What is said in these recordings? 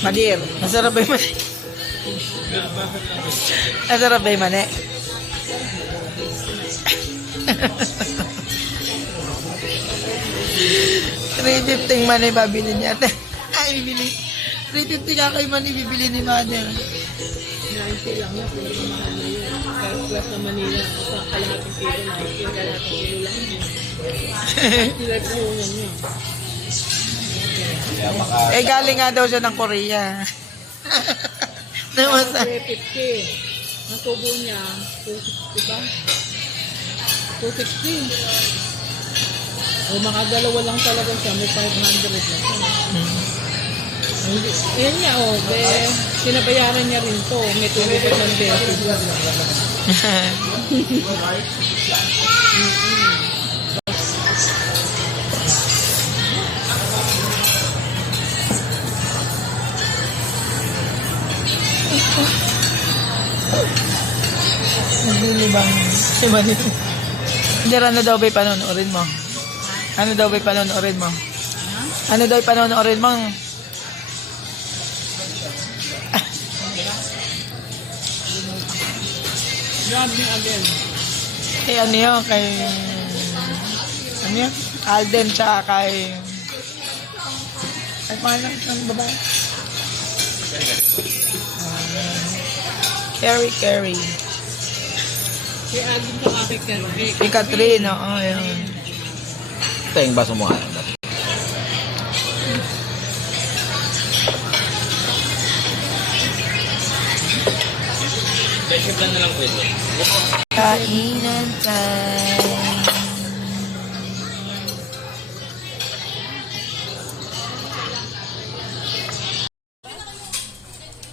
Madir. Masarap ba yung mani? Masarap ba yung mani? 350 mani babili niya. Ay, bibili. 350 ka kay mani bibili ni Mother. 90 lang na, pinakamahal na yun. Kahit plus na Manila, sa kalahating kilo, 90, kalahating kilo lang yun. Sila puhunan niya. Eh, galing nga daw siya ng Korea. Namasa. 350. Ang tubo niya, 260 ba? 260. O mga dalawa lang talaga siya, may 500 na siya. Yan niya, sinabayaran niya rin to. May 25 ng beses. Naglilibang si Mani. Hindi, ano daw ba'y panonoodin mo? Ano daw ba'y panonoodin mo? Ano daw panonoodin mo? Grabe again. Kay ano yun? Kay... Ano yun? Alden tsaka kay... Ay, pangalan ng babae? Carrie. Kaya Alden ka kay Carrie. Kay Catherine, oo. Yun. Ito yung baso mo. Kainan time.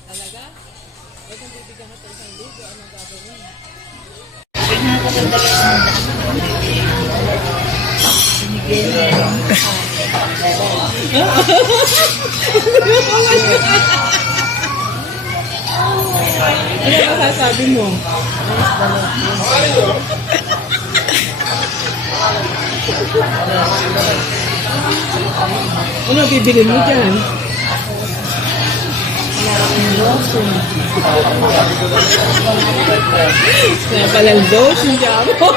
Talaga? O kung bibigyan ka talaga ng ligo, anong gagawin? Ano masasabi mo? Ano bibili mo dyan? Kaya palang lotion dyan mo.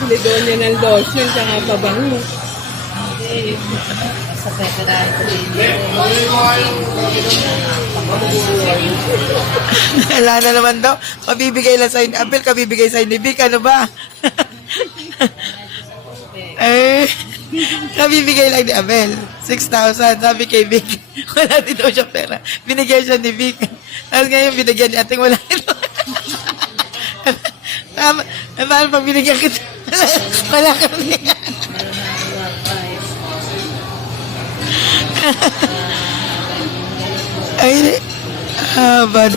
Bili doon niya ng lotion tsaka pabango. Sa federal ko din. Wala na naman daw. Mabibigay lang sa'yo ni Abel, kabibigay sa'yo ni Vic. Ano ba? Eh, kabibigay lang ni Abel. 6,000. Sabi kay Vic, wala din daw siya pera. Binigay siya ni Vic. Tapos ngayon, binigyan ni ating wala ito. Paano pag binigyan kita? Wala ka rin. Ay, haba.